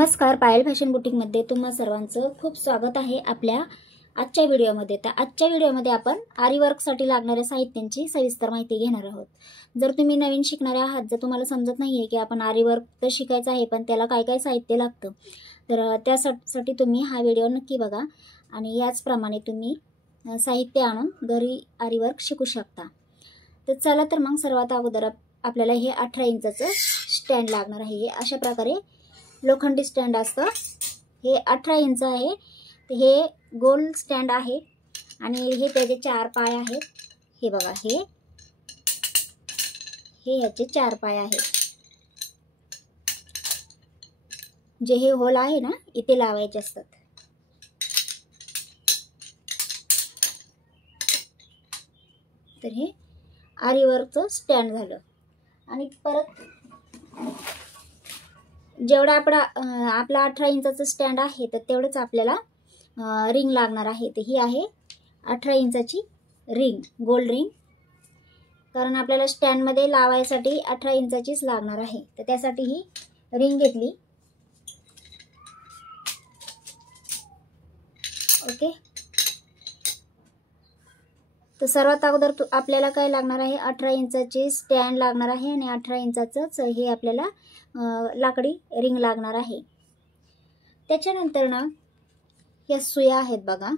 नमस्कार, पायल फॅशन बुटीकमध्ये तुम्हा सर्वांचं खूप स्वागत आहे आपल्या आजच्या व्हिडिओमध्ये। तर आजच्या व्हिडिओमध्ये आपण आरी वर्कसाठी लागणाऱ्या साहित्यांची सविस्तर माहिती घेणार आहोत। जर तुम्ही नवीन शिकणारे आहात, जर तुम्हाला समजत नाहीये की आपण आरी वर्क तर शिकायचं आहे पण त्याला काय काय साहित्य लागतं, तर त्यासाठी तुम्ही हा व्हिडिओ नक्की बघा आणि याचप्रमाणे तुम्ही साहित्य आणून घरी आरी वर्क शिकू शकता। तर चला तर मग सर्वात अगोदर आपल्याला हे 18 इंचाचं स्टँड लागणार आहे। हे अशा प्रकारे लोखंडी स्टँड असतं। हे 18 इंच आहे। हे गोल स्टँड आहे आणि हे त्याचे 4 पाय आहेत। हे बघा, हे याचे 4 पाय आहेत। जे हे होल आहे ना, इथे लावायचे असतात। तर हे आरी वर्कचं स्टँड झालं। आणि परत जेवढा आपला 18 इंचाचं स्टँड आहे तर तेवढंच आपल्याला रिंग लागणार आहे। तर ही आहे 18 इंचाची रिंग, गोल रिंग, कारण आपल्याला स्टँडमध्ये लावायसाठी 18 इंचाचीच लागणार आहे। तर त्यासाठी ही रिंग घेतली। ओके, तर सर्वात अगोदर आपल्याला काय लागणार आहे, 18 इंचाची स्टँड लागणार आहे आणि 18 इंचाचंच हे आपल्याला लाकडी रिंग लागणार आहे। त्याच्यानंतर ना या सुया आहेत बघा।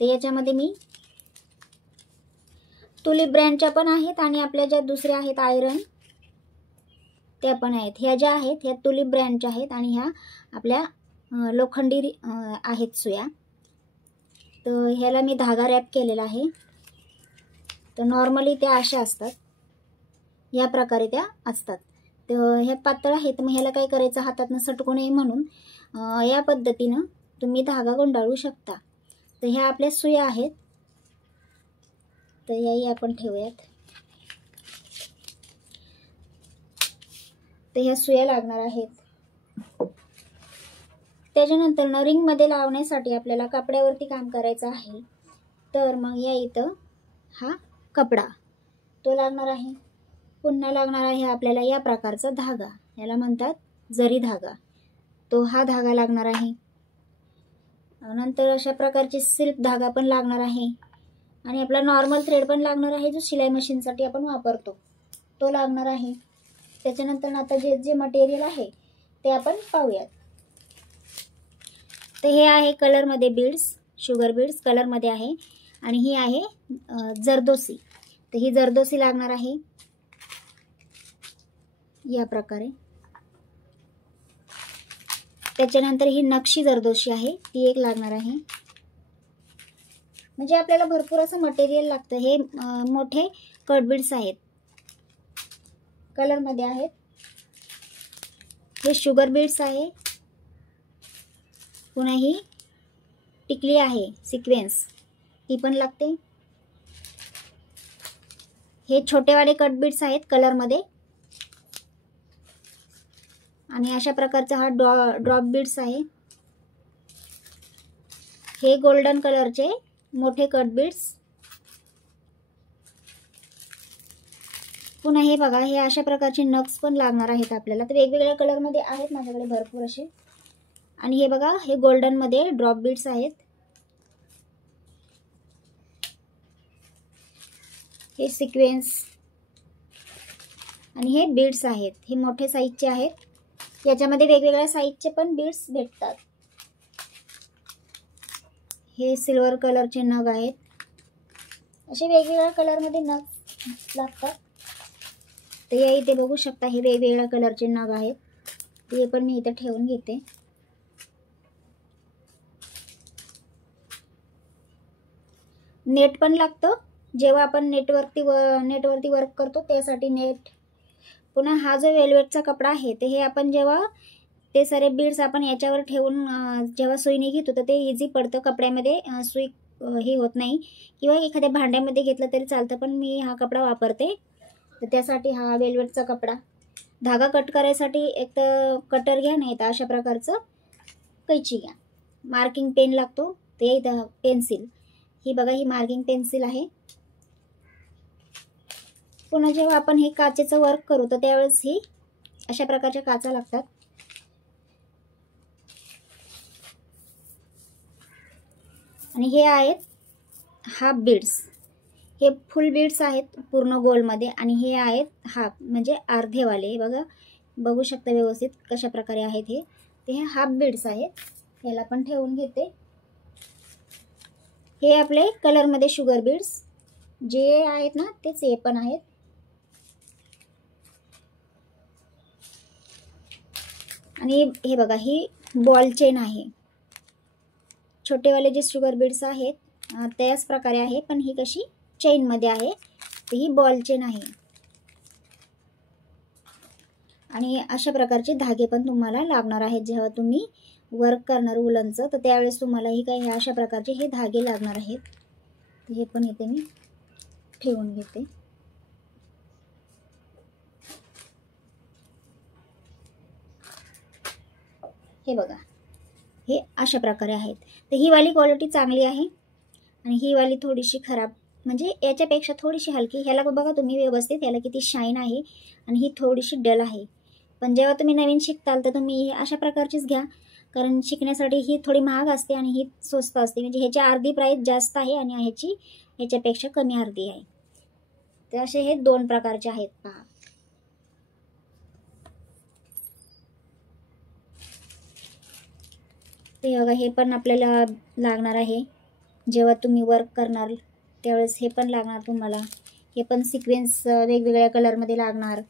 तर याच्यामध्ये मी तुलिप ब्रँडच्या पण आहेत आणि आपल्या ज्या दुसऱ्या आहेत आयरन त्या पण आहेत। ह्या ज्या आहेत ह्या तुलिप ब्रँडच्या आहेत आणि ह्या आपल्या लोखंडी आहेत सुया। तर ह्याला मी धागा रॅप केलेला आहे। तर नॉर्मली त्या अशा असतात, या प्रकारे त्या असतात। तर हे पातळ आहेत, मग ह्याला काय करायचं, हातातनं सटकू नये म्हणून या पद्धतीनं तुम्ही धागा गुंडाळू शकता। तर ह्या आपल्या सुया आहेत, तर याही आपण ठेवूयात। तर ह्या सुया लागणार आहेत। त्याच्यानंतर रिंगमध्ये लावण्यासाठी आपल्याला कपड्यावरती काम करायचं आहे। तर मग या इथं हा कपडा तो लागणार आहे। पुन्हा लागणार आहे आपल्याला या प्रकारचा धागा, याला म्हणतात जरी धागा, तो हा धागा लागणार आहे। नंतर अशा प्रकारची सिल्क धागा पण लागणार आहे आणि आपला नॉर्मल थ्रेड पण लागणार आहे, जो शिलाई मशीनसाठी आपण वापरतो तो लागणार आहे। त्याच्यानंतर आता जे मटेरियल आहे ते आपण पाहूयात। तर हे आहे कलरमध्ये बीड्स, शुगर बीड्स कलरमध्ये आहे आणि ही आहे जरदोसी। तर ही जरदोसी लागणार आहे या प्रकारे। त्याच्यानंतर ही नक्षी जरदोशी आहे, ती एक लागणार आहे। म्हणजे आपल्याला भरपूर असं मटेरियल लागतं। हे मोठे कट बीड्स आहेत, कलरमध्ये आहेत। हे शुगर बीड्स आहे, पुन्हा ही टिकली आहे सिक्वेन्स, ती पण लागते। हे छोटेवाले कट बीड्स आहेत कलरमध्ये आणि अशा प्रकारचा हा ड्रॉप बीड्स आहे। हे गोल्डन कलरचे मोठे कट बीड्स। पुन्हा हे बघा, हे अशा प्रकारचे नक्स पण लागणार आहेत आपल्याला। तर वेगवेगळ्या कलरमध्ये आहेत माझ्याकडे भरपूर असे। आणि हे बघा, हे गोल्डन मध्ये ड्रॉप बीड्स आहेत। हे सिक्वेन्स आणि हे बीड्स आहेत, हे मोठे साईजचे आहेत। याच्यामध्ये वेगवेगळ्या साईजचे पण बीड्स भेटतात। हे सिल्वर कलरचे नग आहेत, असे वेगवेगळ्या कलरमध्ये नग लागतात। तर या इथे बघू शकता, हे वेगवेगळ्या कलरचे नग आहेत। ते पण मी इथे ठेवून घेते। नेट पण लागतं जेव्हा आपण नेटवरती वर्क करतो त्यासाठी नेट। पुन्हा हा जो वेल्वेटचा कपडा आहे, ते हे आपण जेव्हा ते सारे बीड्स आपण याच्यावर ठेवून जेव्हा सुईने घेतो तर ते इझी पडतं, कपड्यामध्ये सुई हे होत नाही। किंवा एखाद्या भांड्यामध्ये घेतलं तरी चालतं, पण मी हा कपडा वापरते तर त्यासाठी हा वेल्वेटचा कपडा। धागा कट करायसाठी एक तर कटर घ्या, नाही तर अशा प्रकारचं कैची घ्या। मार्किंग पेन लागतो, ते पेन्सिल, ही बघा ही मार्किंग पेन्सिल आहे। पुन्हा जेव्हा आपण हे काचेचं वर्क करू तर त्यावेळेस ही अशा प्रकारच्या काचा लागतात। आणि हे आहेत हाफ बीड्स, हे फुल बीड्स आहेत पूर्ण गोलमध्ये, आणि हे आहेत हाफ म्हणजे अर्धेवाले. बघा, बघू शकता व्यवस्थित कशा प्रकारे आहेत हे. ते हाफ बीड्स आहेत. याला पण ठेवून घेते. हे आपले कलरमध्ये शुगर बीड्स जे आहेत ना, तेच हे पण आहेत. आणि हे बघा, ही बॉल चेन आहे. छोटेवाले जे शुगर बीड्स आहेत त्याच प्रकारे आहे, पण ही कशी चेनमध्ये आहे. तर ही बॉल चेन आहे. आणि अशा प्रकारचे धागे पण तुम्हाला लागणार आहेत. जेव्हा तुम्ही वर्क करणार उलनचं, तर त्यावेळेस तुम्हाला ही काही अशा प्रकारचे हे धागे लागणार आहेत. हे पण इथे मी ठेवून घेते. हे बघा, हे अशा प्रकारे आहेत. तर ही वाली क्वालिटी चांगली आहे आणि ही वाली थोडीशी खराब, म्हणजे याच्यापेक्षा थोडीशी हलकी. ह्याला बघा तुम्ही व्यवस्थित, ह्याला किती शाईन आहे, आणि ही थोडीशी डल आहे. पण जेव्हा तुम्ही नवीन शिकताल तर तुम्ही अशा प्रकारचीच घ्या, कारण शिकण्यासाठी ही थोडी महाग असते आणि ही स्वस्त असते. म्हणजे ह्याची अर्धी प्राईस जास्त आहे आणि ह्याच्यापेक्षा कमी अर्धी आहे. तर असे हे दोन प्रकारचे आहेत पहा. ते बघा, हे पण आपल्याला लागणार आहे. जेव्हा तुम्ही वर्क करणार त्यावेळेस हे पण लागणार तुम्हाला. हे पण सिक्वेन्स वेगवेगळ्या कलरमध्ये लागणार.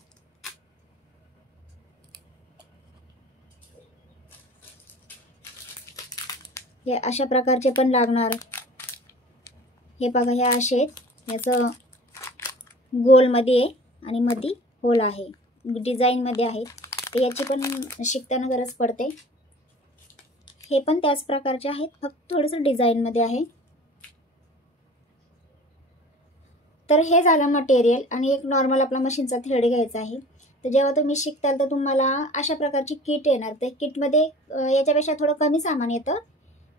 हे अशा प्रकारचे पण लागणार. हे बघा, हे असे आहेत. याचं गोलमध्ये आहे आणि मध्ये होल आहे, डिझाईनमध्ये आहेत. तर याची पण शिकताना गरज पडते. हे पण त्याच प्रकारचे आहेत, फक्त थोडंसं डिझाईनमध्ये आहे. तर हे झालं मटेरियल. आणि एक नॉर्मल आपला मशीनचा थ्रेड घ्यायचा आहे. तर जेव्हा तुम्ही शिकताल तर तुम्हाला अशा प्रकारची किट येणार. तर किटमध्ये याच्यापेक्षा थोडं कमी सामान येतं,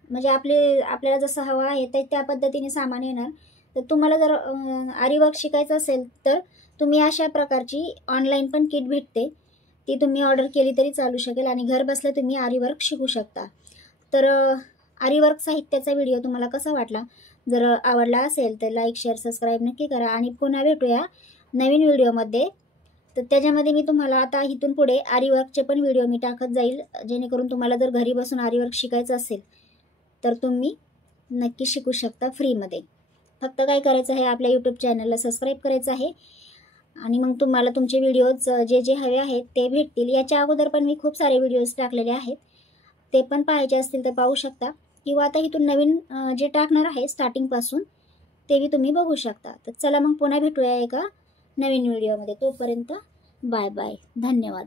म्हणजे आपल्याला जसं हवं आहे तर त्या पद्धतीने सामान येणार. तर तुम्हाला जर आरी वर्क शिकायचं असेल तर तुम्ही अशा प्रकारची ऑनलाईन पण किट भेटते, ती तुम्ही ऑर्डर केली तरी चालू शकेल आणि घर बसल्या तुम्ही आरी वर्क शिकू शकता. तर आरी वर्क साहित्याचा व्हिडिओ तुम्हाला कसा वाटला? जर आवडला असेल तर लाईक, शेअर, सबस्क्राईब नक्की करा. आणि पुन्हा भेटूया नवीन व्हिडिओमध्ये. तर त्याच्यामध्ये मी तुम्हाला आता इथून पुढे आरी वर्कचे पण व्हिडिओ मी टाकत जाईल, जेणेकरून तुम्हाला जर घरी बसून आरी वर्क शिकायचं असेल तर तुम्ही नक्की शिकू शकता फ्रीमध्ये. फक्त काय करायचं आहे, आपल्या यूट्यूब चॅनलला सबस्क्राईब करायचं आहे आणि मग तुम्हाला तुमचे व्हिडिओज जे जे हवे आहेत ते भेटतील. याच्या अगोदर पण मी खूप सारे व्हिडिओज टाकलेले आहेत, ते पण पाहायचे असतील तर पाहू शकता, किंवा आता इथून नवीन जे टाकणार आहे स्टार्टिंगपासून तेही तुम्ही बघू शकता. तर चला मग पुन्हा भेटूया एका नवीन व्हिडिओमध्ये. तोपर्यंत बाय बाय, धन्यवाद.